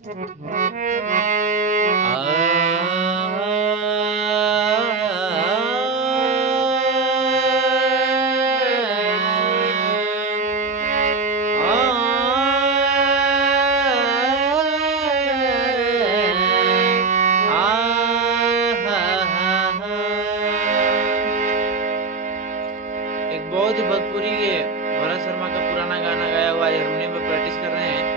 एक बहुत ही भोजपुरी के भरत शर्मा का पुराना गाना गाया हुआ है, हारमोनियम पे प्रैक्टिस कर रहे हैं।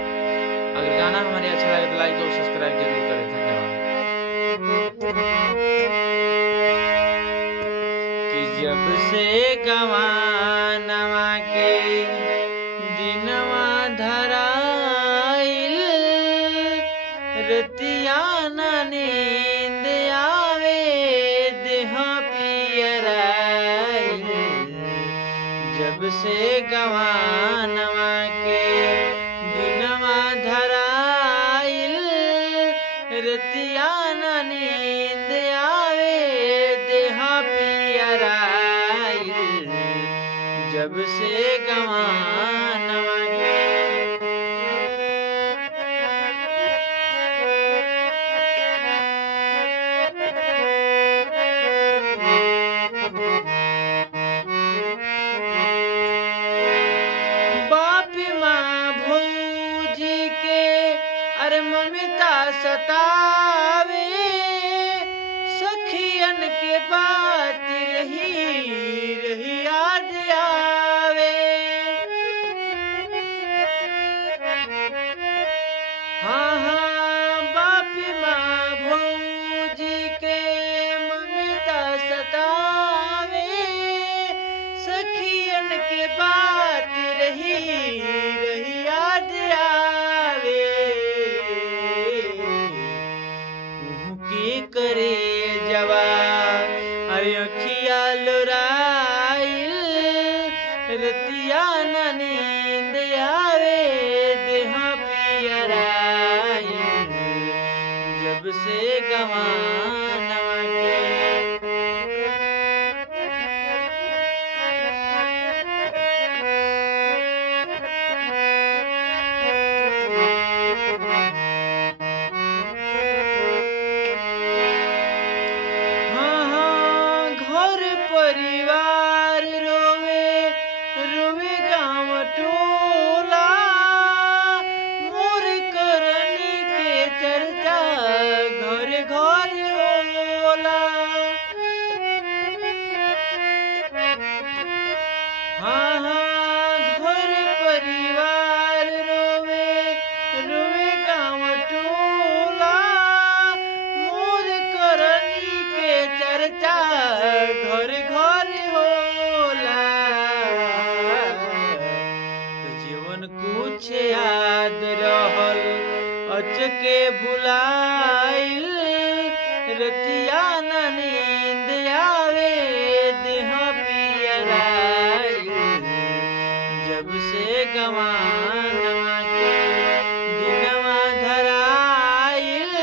अगर गाना हमारे अच्छा लगे तो लाइक और सब्सक्राइब जरूर करें। धन्यवाद। कि जब से गवानवा के दिनवा धराइल, रतिया न नींद आवे देह पियराइल। जब से गवानवा के दिनवा धराइल, रतिया न नींद आवे देह पियराइल। जब से गवानवा के अरे ममता सतावे, सखियन के बात रही रही याद आवे। हाँ हाँ बाप माँ भौजी के ममता सतावे, सखियन के बात रही रही याद आवे। करे जवा अरे अखिया लोराइल, रतिया न नींद आवे देह पियराइल। जब से गवानवा के परिवार रोवे रोवे गाँव टोला, मोर करनी के चर्चा घर घर होला। हाँ हाँ घर परिवार रोवे रोवे गाँव टोला, मोर करनी के चर्चा घर घर होला। तो जीवन कुछ याद रहल अचके भुलाइल, रतिया न नींद आवे देह पियराइल। जब से गवानवा के दिनवा धराइल,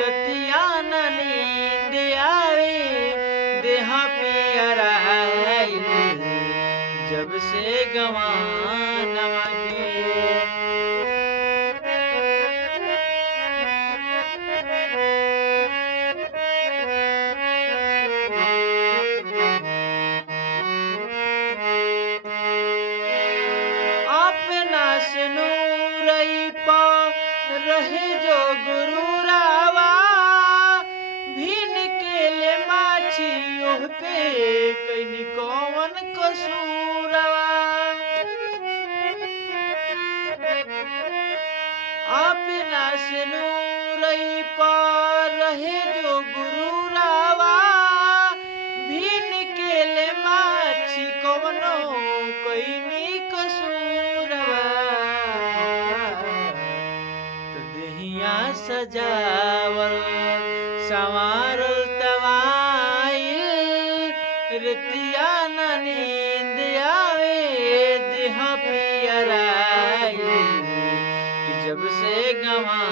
रतिया न नींद आवे देह पियराइल। जब से गवानवा के अपना सनूरई पा रहे जो गुरु रावा, भीन के ले माछी ओह पे कैनी कौन कसूरवा। अपना सनूरई पा रहे जो गुरु रावा, भीन के ले माछी कौनो कैनी कसूरवा। तो देहिया सजावल संवारल तवाइल, रतिया न नींद आवे देह पियराइल। जब से गवा